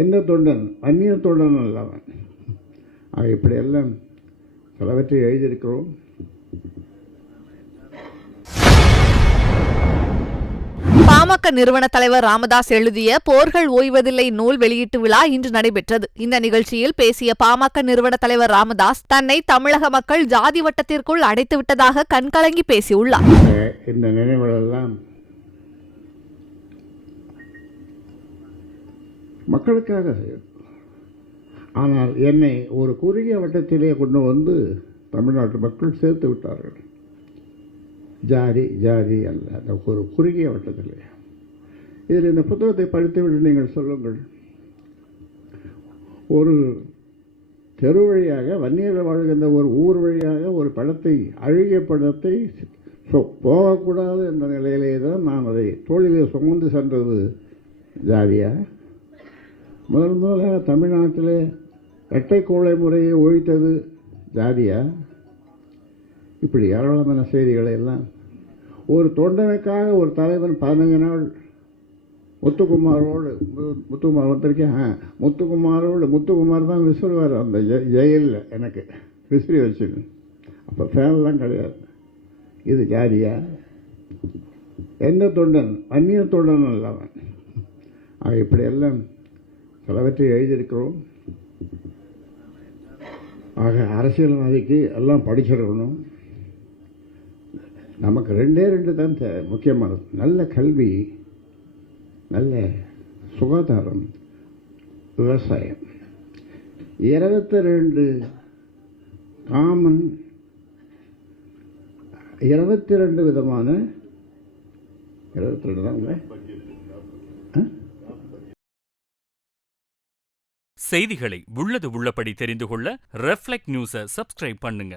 எந்த தொண்டன் அந்நிய தொண்டன் அல்லவன். இப்படியெல்லாம் சிலவற்றை எழுதியிருக்கிறோம். பாமக நிறுவன தலைவர் ராமதாஸ் எழுதிய போர்கள் ஓய்வதில்லை நூல் வெளியீட்டு விழா இன்று நடைபெற்றது. இந்த நிகழ்ச்சியில் பேசிய பாமக நிறுவன தலைவர் ராமதாஸ் தன்னை தமிழக மக்கள் ஜாதி வட்டத்திற்குள் அடைத்துவிட்டதாக கண்கலங்கி பேசியுள்ளார். இந்த நினைவுகளெல்லாம் மக்களுக்காக, ஆனால் என்னை ஒரு குறுகிய வட்டத்திலே கொண்டு வந்து தமிழ்நாட்டு மக்கள் சேர்த்து விட்டார்கள். ஜாதி ஜாதி அல்ல, அந்த ஒரு குறுகிய வட்டத்திலே. இதில் இந்த புத்தகத்தை படித்துவிட்டு நீங்கள் சொல்லுங்கள், ஒரு தெரு வழியாக வன்னியர்கள் வாழ்கின்ற ஒரு ஊர் வழியாக ஒரு படத்தை, அழுகிய படத்தை போகக்கூடாது என்ற நிலையிலே தான் நான் அதை தோளிலே சுமந்து சென்றது ஜாதியா? முதலாக தமிழ்நாட்டிலே இரட்டை கோளை முறையை ஒழித்தது ஜாதியா? இப்படி ஏராளமான செய்திகளை எல்லாம் ஒரு தொண்டனுக்காக ஒரு தலைவன் 15 நாள் முத்துக்குமாரோடு, முத்துக்குமார் வந்திருக்கேன், முத்துக்குமார் தான் விசிறுவார் அந்த ஜெயிலில், எனக்கு விசிறி வச்சுன்னு. அப்போ ஃபேன்லாம் கிடையாது. இது ஜாதியா? எந்த தொண்டன் அந்நிய தொண்டன் அல்லவன். இப்படியெல்லாம் சிலவற்றை எழுதியிருக்கிறோம். அரசியல்வாதிக்கு எல்லாம் படிச்சிருக்கணும். நமக்கு 2 தான் முக்கியமானது: நல்ல கல்வி, நல்ல சுகாதாரம், விவசாயம். 22 காமன், 22 விதமான 22 தான். செய்திகளை உள்ளது உள்ளபடி தெரிந்து கொள்ள ரெஃப்ளெக்ட் நியூஸை சப்ஸ்கிரைப் பண்ணுங்க.